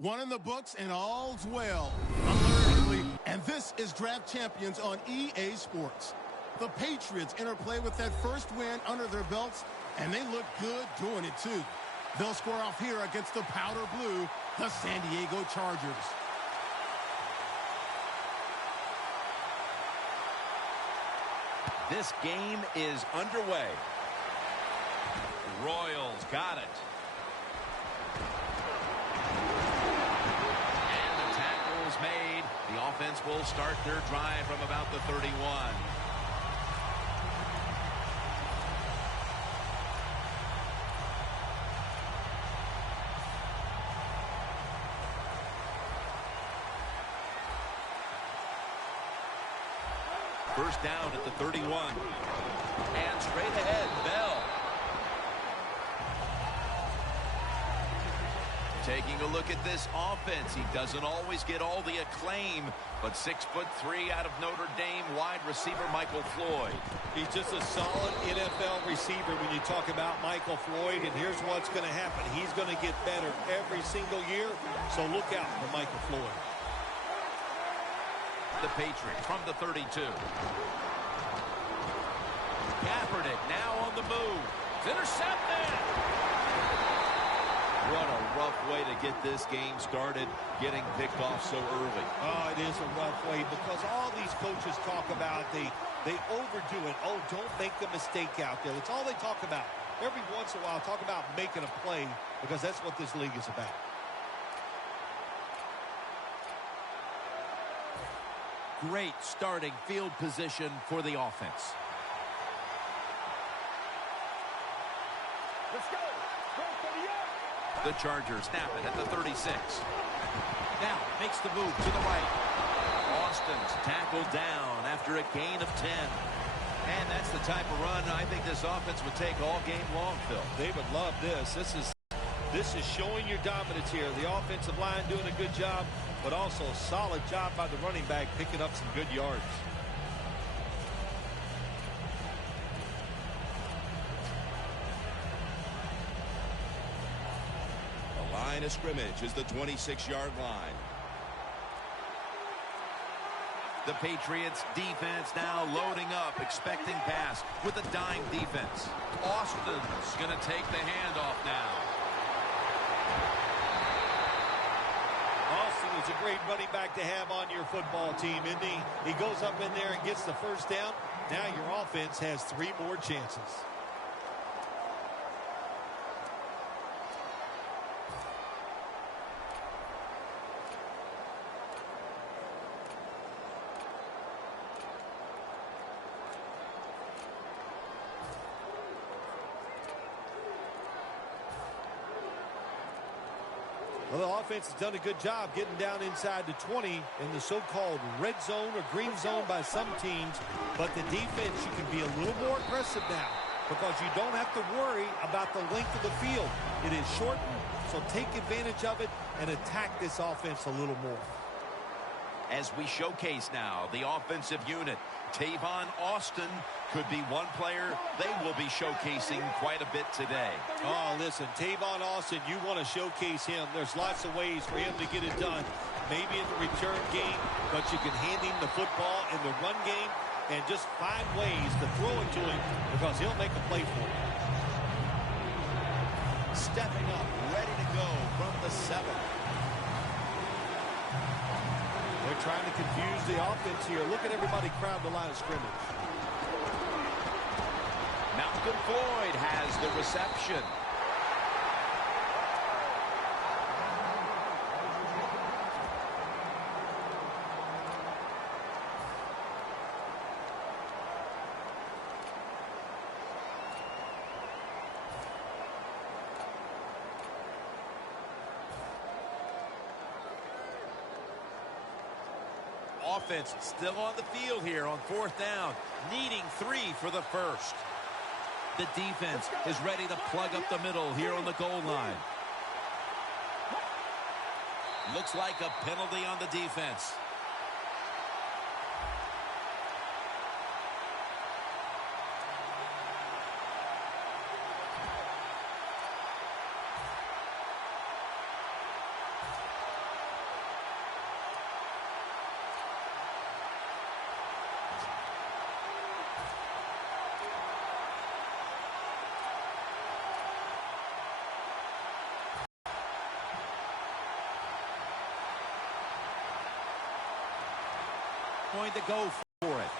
One in the books and all's well. I'm Larry Ridley, and this is Draft Champions on EA Sports. The Patriots interplay with that first win under their belts, and they look good doing it too. They'll square off here against the powder blue, the San Diego Chargers. This game is underway. Royals got it. Made. The offense will start their drive from about the 31. First down at the 31. And straight ahead, Bell. Taking a look at this offense, he doesn't always get all the acclaim, but 6'3" out of Notre Dame wide receiver Michael Floyd. He's just a solid NFL receiver when you talk about Michael Floyd, and here's what's going to happen. He's going to get better every single year, so look out for Michael Floyd. The Patriots from the 32. Kaepernick now on the move. It's intercepted. What a rough way to get this game started, getting picked off so early. Oh, it is a rough way because all these coaches talk about, they overdo it. Oh, don't make a mistake out there. That's all they talk about. Every once in a while, talk about making a play because that's what this league is about. Great starting field position for the offense. Let's go. Go for the yard. The Chargers snap it at the 36. Now makes the move to the right. Austin's tackled down after a gain of 10. And that's the type of run I think this offense would take all game long, Phil. They would love this. This is showing your dominance here. The offensive line doing a good job, but also a solid job by the running back picking up some good yards. Line of scrimmage is the 26-yard line. The Patriots defense now loading up, expecting pass with a dime defense. Austin's going to take the handoff now. Austin is a great running back to have on your football team, isn't he? He goes up in there and gets the first down. Now your offense has 3 more chances. Well, the offense has done a good job getting down inside the 20 in the so-called red zone or green zone by some teams. But the defense, you can be a little more aggressive now because you don't have to worry about the length of the field. It is shortened, so take advantage of it and attack this offense a little more. As we showcase now, the offensive unit, Tavon Austin could be one player they will be showcasing quite a bit today. Oh, listen, Tavon Austin, you want to showcase him. There's lots of ways for him to get it done. Maybe in the return game, but you can hand him the football in the run game and just find ways to throw it to him because he'll make a play for it. Stepping up, ready to go from the 7. They're trying to confuse the offense here. Look at everybody crowd the line of scrimmage. Malcolm Floyd has the reception. Offense still on the field here on 4th down, needing 3 for the first. The defense is ready to plug up the middle here on the goal line. Looks like a penalty on the defense. going to go for it.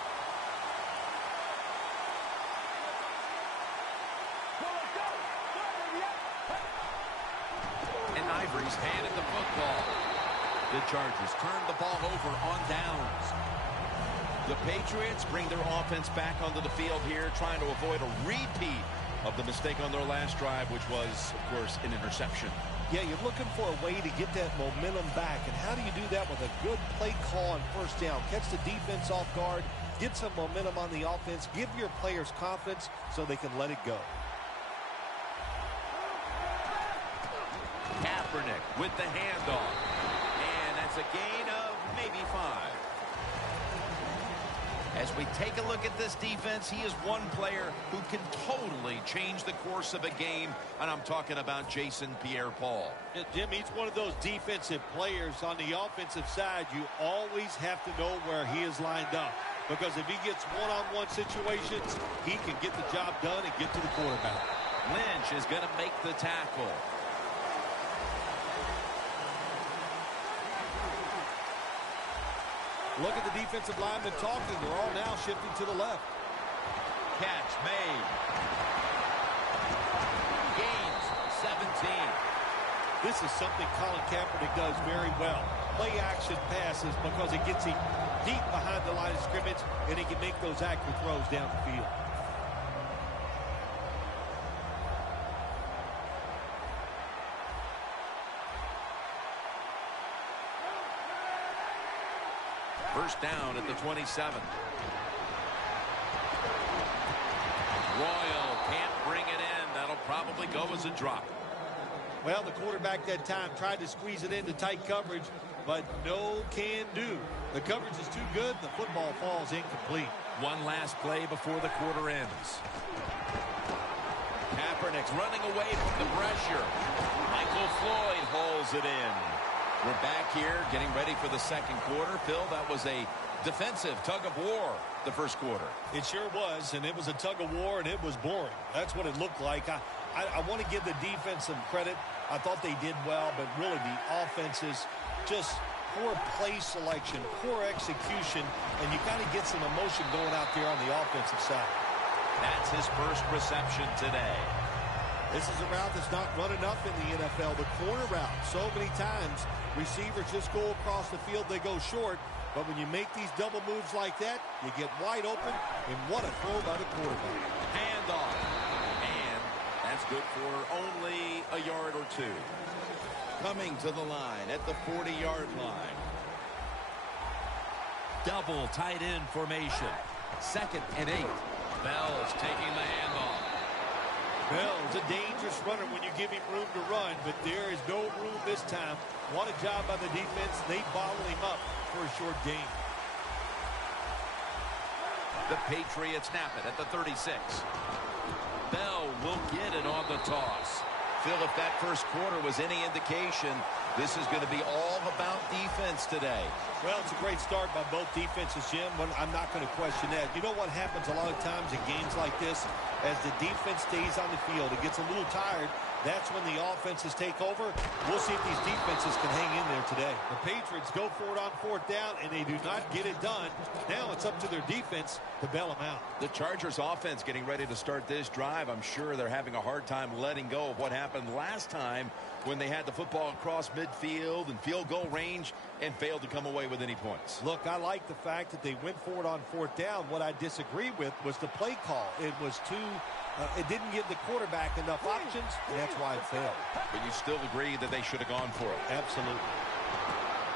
And Ivory's handed the football. The Chargers turn the ball over on downs. The Patriots bring their offense back onto the field here, trying to avoid a repeat of the mistake on their last drive, which was, of course, an interception. Yeah, you're looking for a way to get that momentum back. And how do you do that with a good play call on first down? Catch the defense off guard, get some momentum on the offense, give your players confidence so they can let it go. Kaepernick with the handoff. And that's a gain of maybe 5. As we take a look at this defense, he is one player who can totally change the course of a game, and I'm talking about Jason Pierre-Paul. Yeah, Jim, he's one of those defensive players. On the offensive side, you always have to know where he is lined up, because if he gets one-on-one situations, he can get the job done and get to the quarterback. Lynch is going to make the tackle. Look at the defensive linemen talking. They're all now shifting to the left. Catch made. Gains 17. This is something Colin Kaepernick does very well. Play action passes, because it gets him deep behind the line of scrimmage, and he can make those accurate throws down the field. First down at the 27. Royal can't bring it in. That'll probably go as a drop. Well, the quarterback that time tried to squeeze it into tight coverage, but no can do. The coverage is too good. The football falls incomplete. One last play before the quarter ends. Kaepernick's running away from the pressure. Michael Floyd holds it in. We're back here getting ready for the second quarter. Phil, that was a defensive tug-of-war the first quarter. It sure was, and it was a tug-of-war, and it was boring. That's what it looked like. I want to give the defense some credit. I thought they did well, but really the offense is just poor play selection, poor execution, and you got to get some emotion going out there on the offensive side. That's his first reception today. This is a route that's not run enough in the NFL, the corner route. So many times, receivers just go across the field, they go short. But when you make these double moves like that, you get wide open, and what a throw by the quarterback. Handoff. And that's good for only a yard or 2. Coming to the line at the 40-yard line. Double tight end formation. 2nd and 8. Bell's taking the handoff. Bell's a dangerous runner when you give him room to run, but there is no room this time. What a job by the defense. They bottle him up for a short gain. The Patriots snap it at the 36. Bell will get it on the toss. Phil, if that first quarter was any indication, this is going to be all about defense today. Well, it's a great start by both defenses, Jim. I'm not going to question that. You know what happens a lot of times in games like this? As the defense stays on the field, it gets a little tired. That's when the offenses take over. We'll see if these defenses can hang in there today. The Patriots go for it on 4th down, and they do not get it done. Now it's up to their defense to bail them out. The Chargers offense getting ready to start this drive. I'm sure they're having a hard time letting go of what happened last time when they had the football across midfield and field goal range and failed to come away with any points. Look, I like the fact that they went for it on 4th down. What I disagree with was the play call. It was too... it didn't give the quarterback enough options, and that's why it failed. But you still agree that they should have gone for it? Absolutely.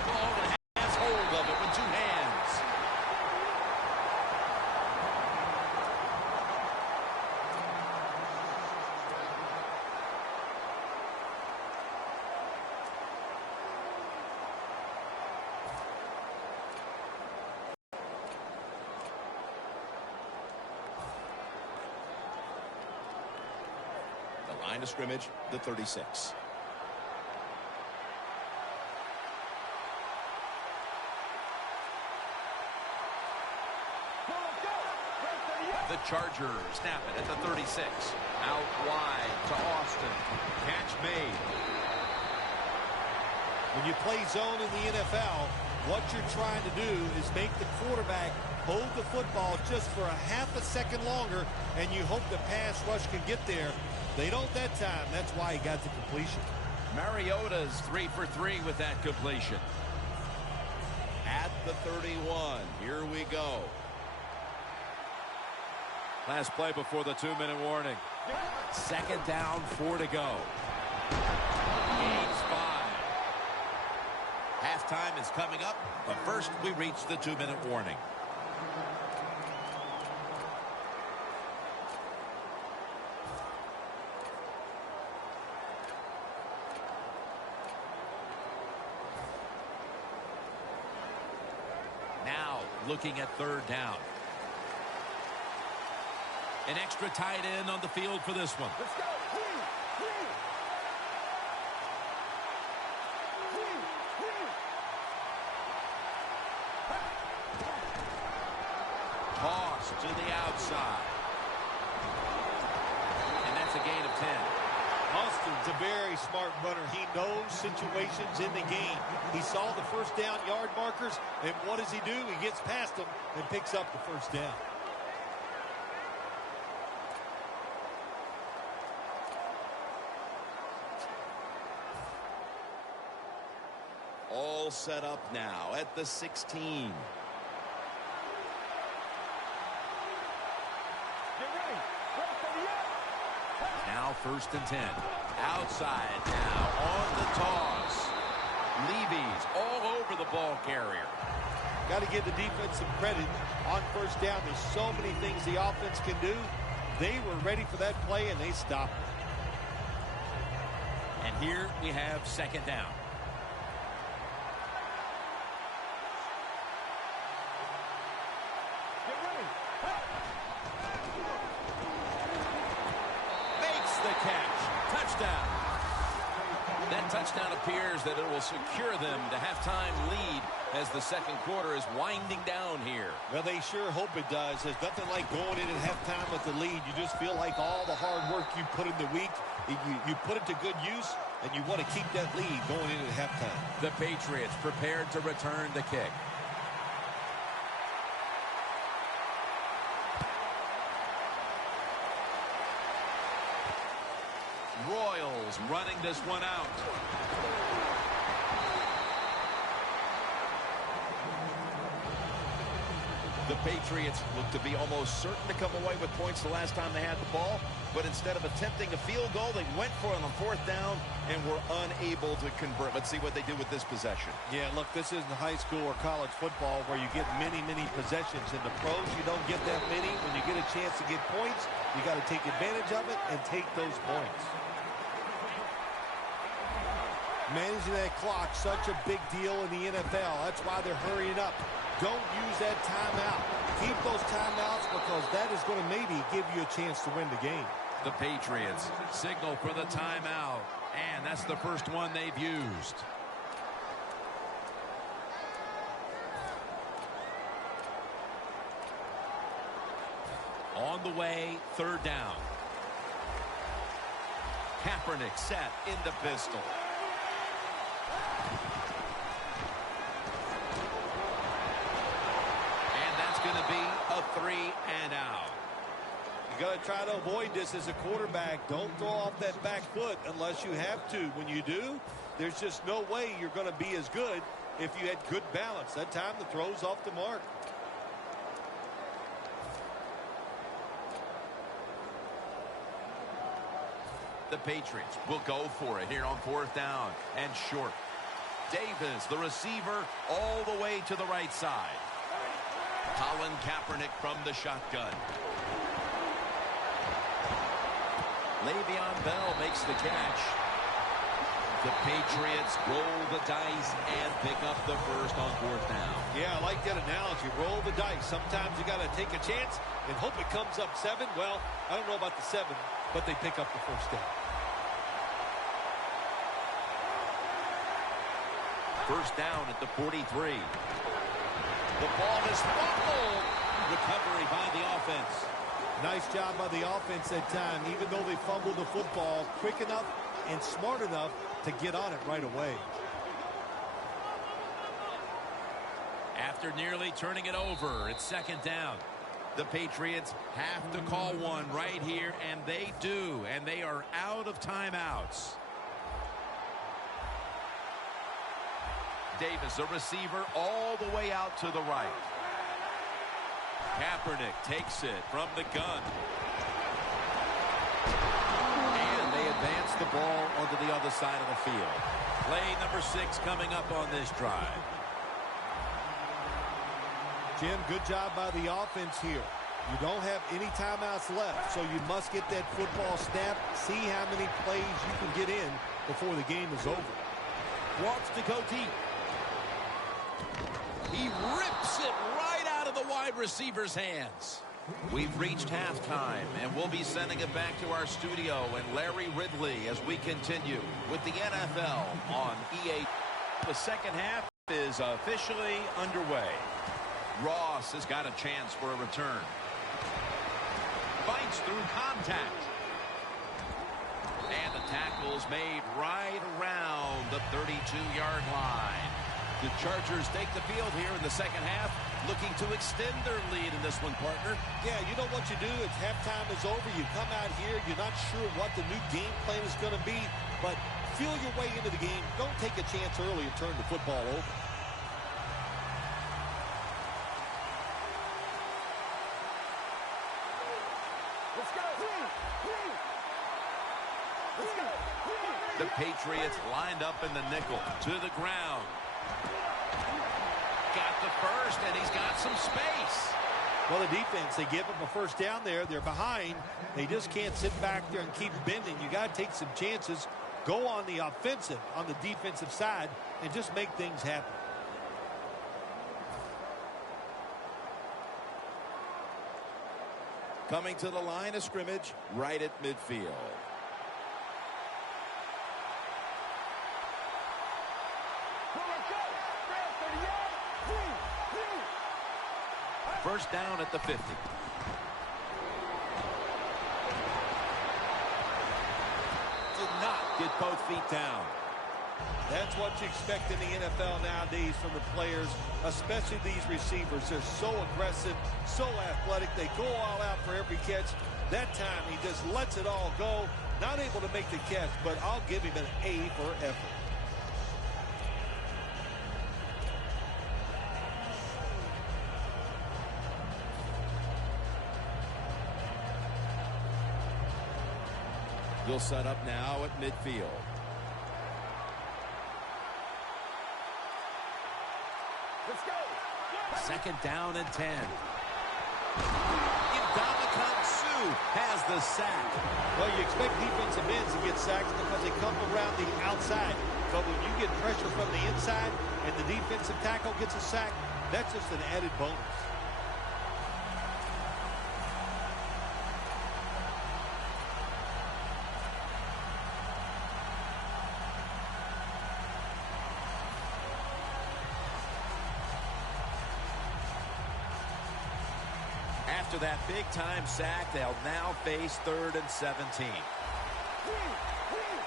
Ball has hold of it with 2 hands. Line of scrimmage, the 36. The Chargers snap it at the 36. Out wide to Austin. Catch made. When you play zone in the NFL, What you're trying to do is make the quarterback hold the football just for a half a second longer, and you hope the pass rush can get there. They don't that time. That's why he got the completion. Mariota's 3 for 3 with that completion. At the 31, here we go. Last play before the 2-minute warning. Second down, 4 to go. Gains 5. Halftime is coming up, but first we reach the 2-minute warning. Now looking at third down. An extra tight end on the field for this one. Let's go. Toss to the outside. And that's a gain of 10. Austin's a very smart runner. He knows situations in the game. He saw the first down yard markers, and what does he do? He gets past them and picks up the first down. All set up now at the 16. Now first and 10. Outside now on the toss. Levy's all over the ball carrier. Got to give the defense some credit on first down. There's so many things the offense can do. They were ready for that play, and they stopped it. And here we have second down. Makes the catch. Touchdown. That touchdown appears that it will secure them to halftime lead as the second quarter is winding down here. Well, they sure hope it does. There's nothing like going in at halftime with the lead. You just feel like all the hard work you put in the week, you put it to good use, and you want to keep that lead going in at halftime. The Patriots prepared to return the kick. Royals running this one out. The Patriots look to be almost certain to come away with points the last time they had the ball, but instead of attempting a field goal, they went for it on fourth down and were unable to convert. Let's see what they do with this possession. Yeah, look, this isn't high school or college football where you get many possessions. In the pros, you don't get that many. When you get a chance to get points, you got to take advantage of it and take those points. Managing that clock, such a big deal in the NFL. That's why they're hurrying up. Don't use that timeout. Keep those timeouts because that is going to maybe give you a chance to win the game. The Patriots signal for the timeout, and that's the first one they've used. On the way, third down. Kaepernick set into pistol. Going to be a 3 and out. You got to try to avoid this as a quarterback. Don't throw off that back foot unless you have to. When you do, there's just no way you're going to be as good if you had good balance. That time the throw's off the mark. The Patriots will go for it here on fourth down and short. Davis, the receiver, all the way to the right side. Colin Kaepernick from the shotgun. Le'Veon Bell makes the catch. The Patriots roll the dice and pick up the first on fourth down. Yeah, I like that analogy. Roll the dice. Sometimes you got to take a chance and hope it comes up 7. Well, I don't know about the 7, but they pick up the first down. First down at the 43. The ball is fumbled. Recovery by the offense. Nice job by the offense that time. Even though they fumbled the football, quick enough and smart enough to get on it right away. after nearly turning it over. It's second down. The Patriots have to call one right here, and they do. And they are out of timeouts. Davis, a receiver, all the way out to the right. Kaepernick takes it from the gun. And they advance the ball onto the other side of the field. Play number 6 coming up on this drive. Jim, good job by the offense here. You don't have any timeouts left, so you must get that football snap, see how many plays you can get in before the game is over. Wants to go deep. He rips it right out of the wide receiver's hands. We've reached halftime, and we'll be sending it back to our studio and Larry Ridley as we continue with the NFL on EA. The second half is officially underway. Ross has got a chance for a return. Fights through contact. And the tackle's made right around the 32-yard line. The Chargers take the field here in the second half, looking to extend their lead in this one, partner. Yeah, you know what you do? It's halftime is over. You come out here. You're not sure what the new game plan is going to be, but feel your way into the game. Don't take a chance early and turn the football over. Let's go. Let's go. The Patriots lined up in the nickel to the ground. Got the first, and he's got some space. Well, the defense, they give them a first down there. They're behind. They just can't sit back there and keep bending. You got to take some chances. Go on the offensive, on the defensive side, and just make things happen. Coming to the line of scrimmage, right at midfield. First down at the 50. Did not get both feet down. That's what you expect in the NFL nowadays from the players, especially these receivers. They're so aggressive, so athletic. They go all out for every catch. That time, he just lets it all go. Not able to make the catch, but I'll give him an A for effort. They'll set up now at midfield. Let's go. Second down and 10. Ndamukong Suh has the sack. Well, you expect defensive ends to get sacks because they come around the outside. But when you get pressure from the inside and the defensive tackle gets a sack, that's just an added bonus. After that big-time sack, they'll now face 3rd and 17.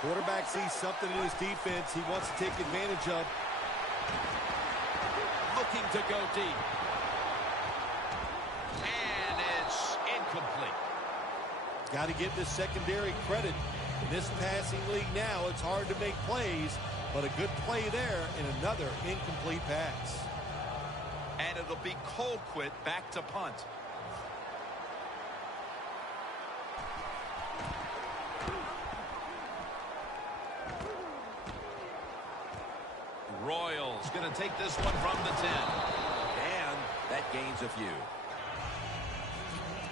Quarterback sees something in his defense he wants to take advantage of. Looking to go deep. And it's incomplete. Got to give this secondary credit. In this passing league now, it's hard to make plays, but a good play there and another incomplete pass. And it'll be Colquitt back to punt. Royals going to take this one from the 10. And that gains a few.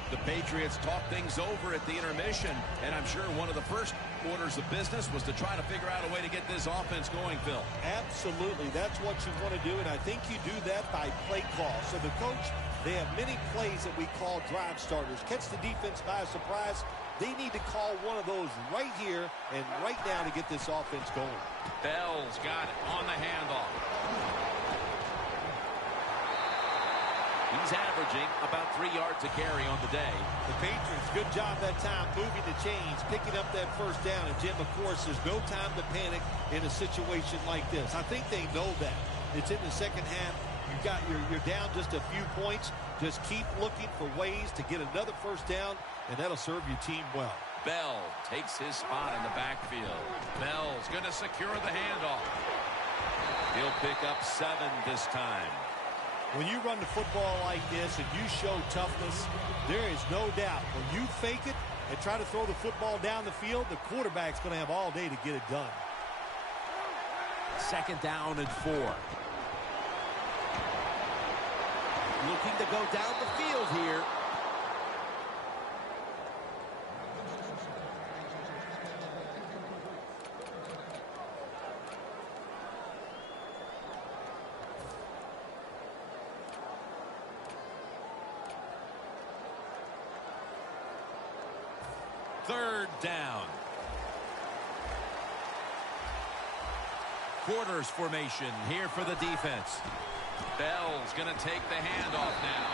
The Patriots talked things over at the intermission, and I'm sure one of the first orders of business was to try to figure out a way to get this offense going, Phil. Absolutely. That's what you want to do, and I think you do that by play call. So the coach, they have many plays that we call drive starters. Catch the defense by surprise. They need to call one of those right here and right now to get this offense going. Bell's got it on the handoff. He's averaging about 3 yards a carry on the day. The Patriots, good job that time moving the chains, picking up that first down. And, Jim, of course, there's no time to panic in a situation like this. I think they know that. It's in the second half. you're down just a few points, just keep looking for ways to get another first down, and that'll serve your team well. Bell takes his spot in the backfield. Bell's going to secure the handoff. He'll pick up 7 this time. When you run the football like this and you show toughness, there is no doubt when you fake it and try to throw the football down the field, the quarterback's going to have all day to get it done. 2nd down and 4. Looking to go down the field here. Third down. Quarters formation here for the defense. Bell's going to take the handoff now.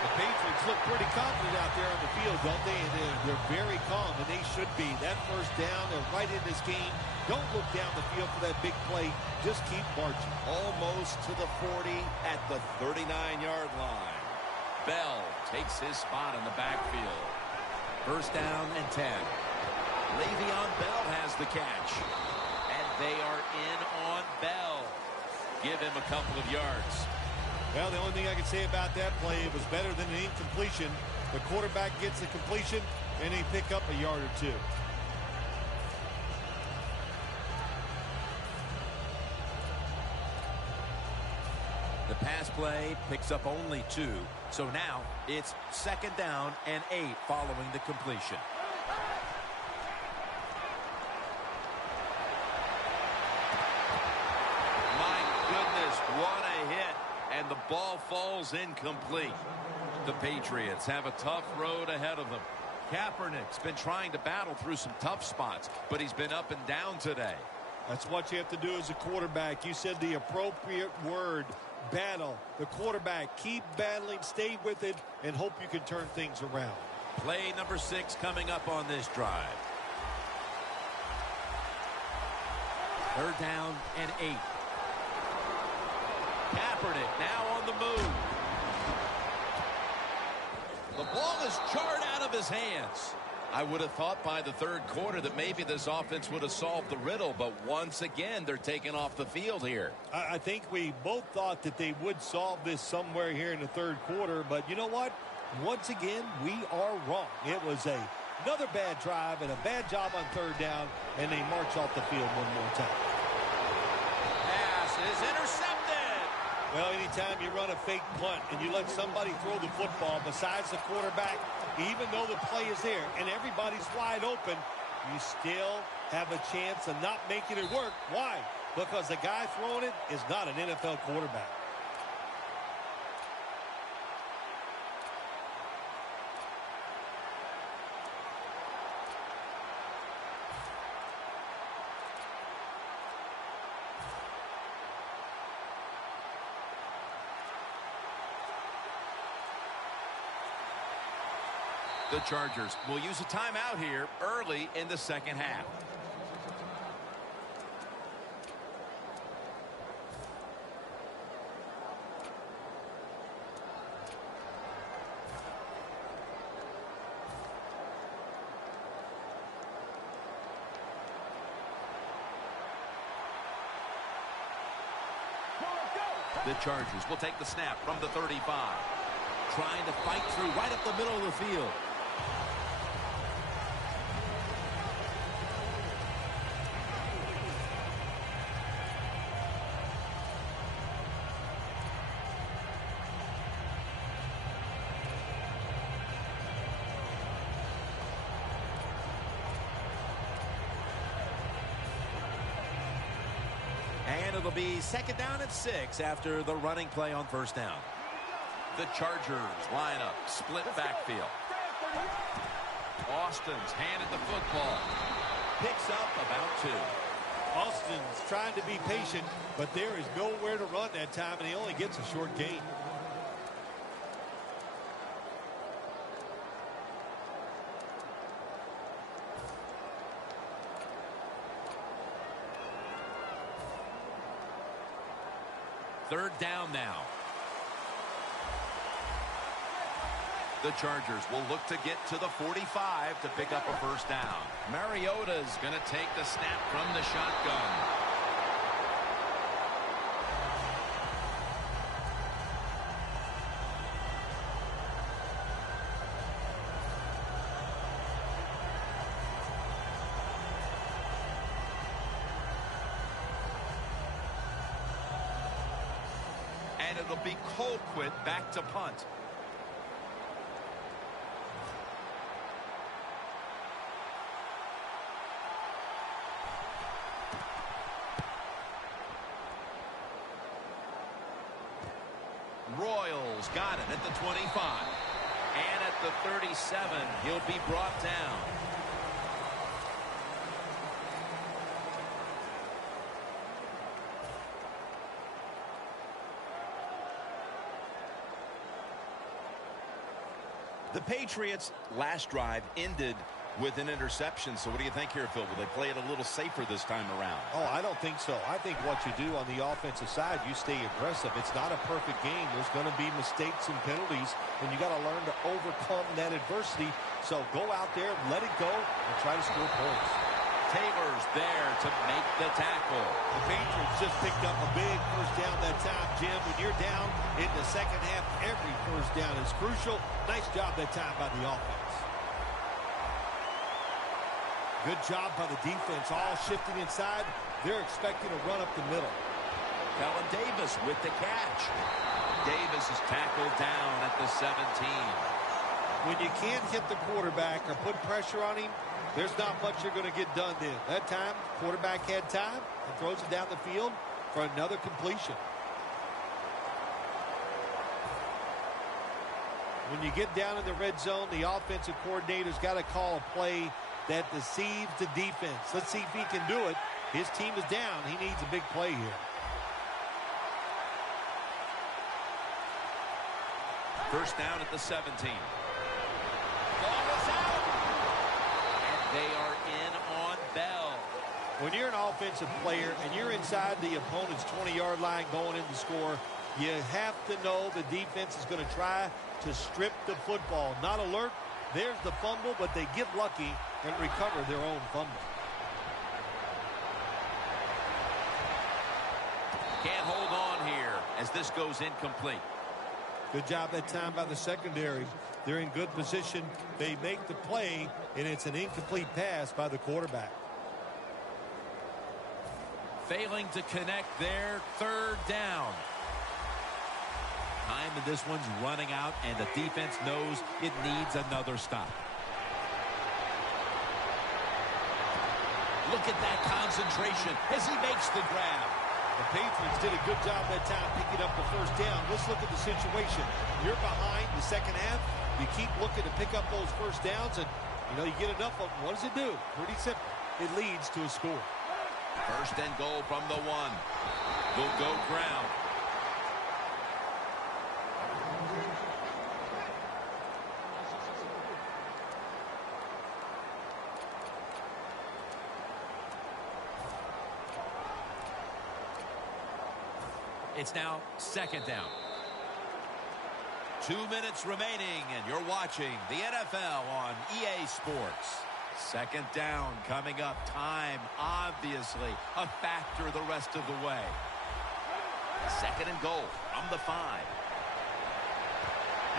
The Patriots look pretty confident out there on the field, don't they? And they're very calm, and they should be. That first down, they're right in this game. Don't look down the field for that big play. Just keep marching. Almost to the 40 at the 39-yard line. Bell takes his spot in the backfield. 1st down and 10. Le'Veon Bell has the catch. And they are in on Bell. Give him a couple of yards. Well, the only thing I can say about that play, it was better than an incompletion. The quarterback gets the completion, and they pick up a yard or 2. The pass play picks up only 2. So now it's 2nd down and 8 following the completion. My goodness, what a hit. And the ball falls incomplete. The Patriots have a tough road ahead of them. Kaepernick's been trying to battle through some tough spots, but he's been up and down today. That's what you have to do as a quarterback. You said the appropriate word, battle. The quarterback, keep battling, stay with it, and hope you can turn things around. Play number 6 coming up on this drive. 3rd down and 8. Kaepernick now on the move. The ball is jarred out of his hands. I would have thought by the 3rd quarter that maybe this offense would have solved the riddle, but once again, they're taking off the field here. I think we both thought that they would solve this somewhere here in the 3rd quarter, but you know what? Once again, we are wrong. It was another bad drive and a bad job on 3rd down, and they march off the field one more time. Pass is intercepted. Well, anytime you run a fake punt and you let somebody throw the football besides the quarterback, even though the play is there and everybody's wide open, you still have a chance of not making it work. Why? Because the guy throwing it is not an NFL quarterback. The Chargers will use a timeout here early in the 2nd half. The Chargers will take the snap from the 35. Trying to fight through right up the middle of the field. And it'll be 2nd down and 6 after the running play on 1st down. The Chargers line up, split backfield. Austin's handed the football. Picks up about 2. Austin's trying to be patient, but there is nowhere to run that time, and he only gets a short gain. Third down now. The Chargers will look to get to the 45 to pick up a first down. Mariota's going to take the snap from the shotgun. And it'll be Colquitt back to punt. Royals got it at the 25. And at the 37, he'll be brought down. The Patriots' last drive ended with an interception. So what do you think here, Phil? Will they play it a little safer this time around? Oh, I don't think so. I think what you do on the offensive side, you stay aggressive. It's not a perfect game. There's going to be mistakes and penalties, and you got to learn to overcome that adversity. So go out there, let it go, and try to score points. Taylor's there to make the tackle. The Patriots just picked up a big first down that time, Jim. When you're down in the second half, every first down is crucial. Nice job that time by the offense. Good job by the defense, all shifting inside. They're expecting a run up the middle. Kellen Davis with the catch. Davis is tackled down at the 17. When you can't hit the quarterback or put pressure on him, there's not much you're going to get done then. That time, quarterback had time and throws it down the field for another completion. When you get down in the red zone, the offensive coordinator's got to call a play that deceives the defense. Let's see if he can do it. His team is down. He needs a big play here. First down at the 17. Ball is out. And they are in on Bell. When you're an offensive player and you're inside the opponent's 20-yard line going in to score, you have to know the defense is going to try to strip the football. Not alert. There's the fumble, but they get lucky and recover their own fumble. Can't hold on here as this goes incomplete. Good job that time by the secondary. They're in good position. They make the play, and it's an incomplete pass by the quarterback. Failing to connect there, third down. Time in this one's running out, and the defense knows it needs another stop. Look at that concentration as he makes the grab. The Patriots did a good job that time picking up the first down. Let's look at the situation. You're behind the second half. You keep looking to pick up those first downs, and, you get enough of them. What does it do? Pretty simple. It leads to a score. First and goal from the 1. Will go ground. It's now second down. 2 minutes remaining, and you're watching the NFL on EA Sports. Second down coming up. Time, obviously, a factor the rest of the way. Second and goal from the 5.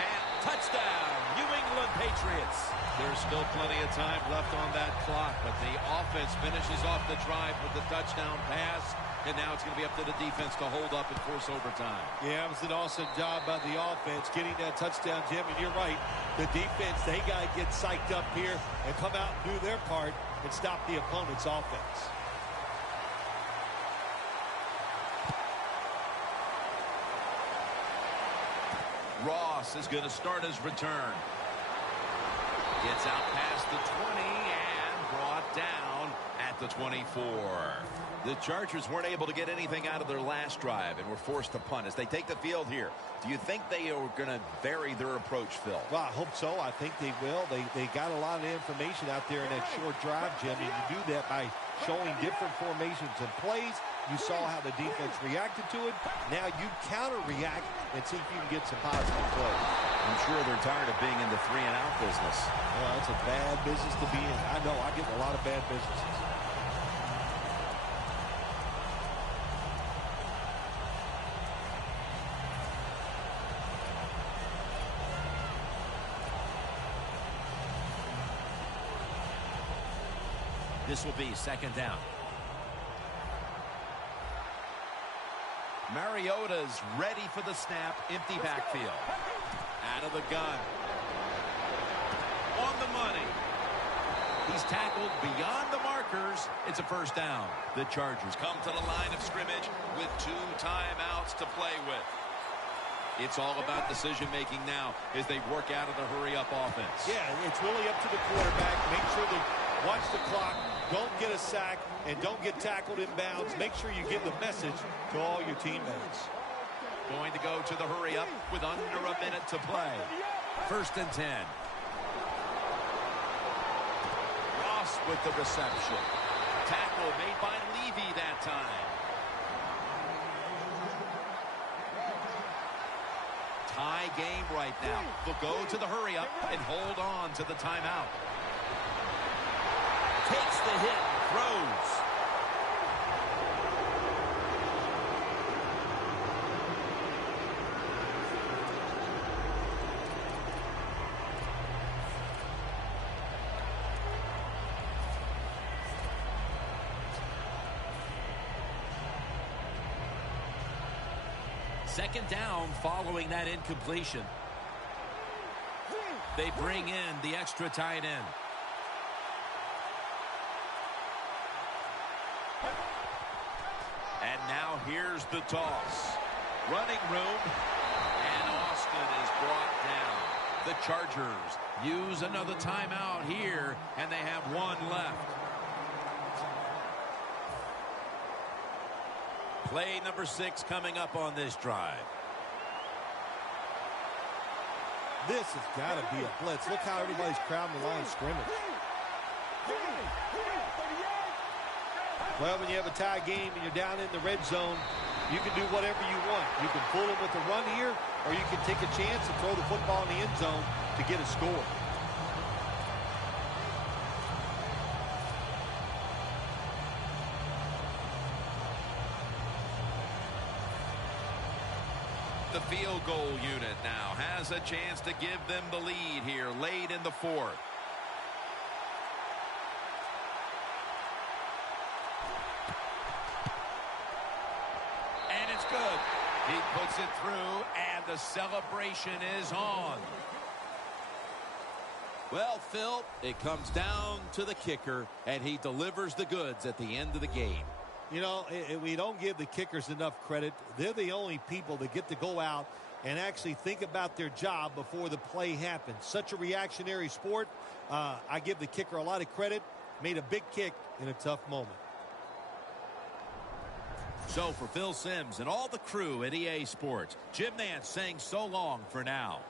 And touchdown, New England Patriots. There's still plenty of time left on that clock, but the offense finishes off the drive with the touchdown pass. And now it's going to be up to the defense to hold up and force overtime. Yeah, it was an awesome job by the offense getting that touchdown, Jim. And you're right. The defense, they got to get psyched up here and come out and do their part and stop the opponent's offense. Ross is going to start his return. Gets out past the 20 and brought down at the 24. The Chargers weren't able to get anything out of their last drive and were forced to punt as they take the field here. Do you think they are going to vary their approach, Phil? Well, I hope so. I think they will. They got a lot of information out there in that short drive, Jim, and you do that by showing different formations and plays. You saw how the defense reacted to it. Now you counter-react and see if you can get some positive plays. I'm sure they're tired of being in the 3-and-out business. Well, that's a bad business to be in. I know, I get in a lot of bad businesses. This will be second down. Mariota's ready for the snap. Empty backfield. Out of the gun. On the money. He's tackled beyond the markers. It's a first down. The Chargers come to the line of scrimmage with 2 timeouts to play with. It's all about decision-making now as they work out of the hurry-up offense. Yeah, it's really up to the quarterback. Make sure they watch the clock, don't get a sack, and don't get tackled in bounds. Make sure you give the message to all your teammates. Going to go to the hurry-up with under a minute to play. First and 10. Ross with the reception. Tackle made by Levy that time. Tie game right now. They'll go to the hurry-up and hold on to the timeout. Takes the hit, throws. Second down following that incompletion. They bring in the extra tight end. And now here's the toss. Running room. And Austin is brought down. The Chargers use another timeout here, and they have 1 left. Play number 6 coming up on this drive. This has got to be a blitz. Look how everybody's crowding the line of scrimmage. Well, when you have a tie game and you're down in the red zone, you can do whatever you want. You can fool them with the run here, or you can take a chance and throw the football in the end zone to get a score. The field goal unit now has a chance to give them the lead here late in the 4th. And it's good. He puts it through, and the celebration is on. Well, Phil, it comes down to the kicker, and he delivers the goods at the end of the game. You know, we don't give the kickers enough credit. They're the only people that get to go out and actually think about their job before the play happens. Such a reactionary sport. I give the kicker a lot of credit. Made a big kick in a tough moment. So for Phil Simms and all the crew at EA Sports, Jim Nance saying so long for now.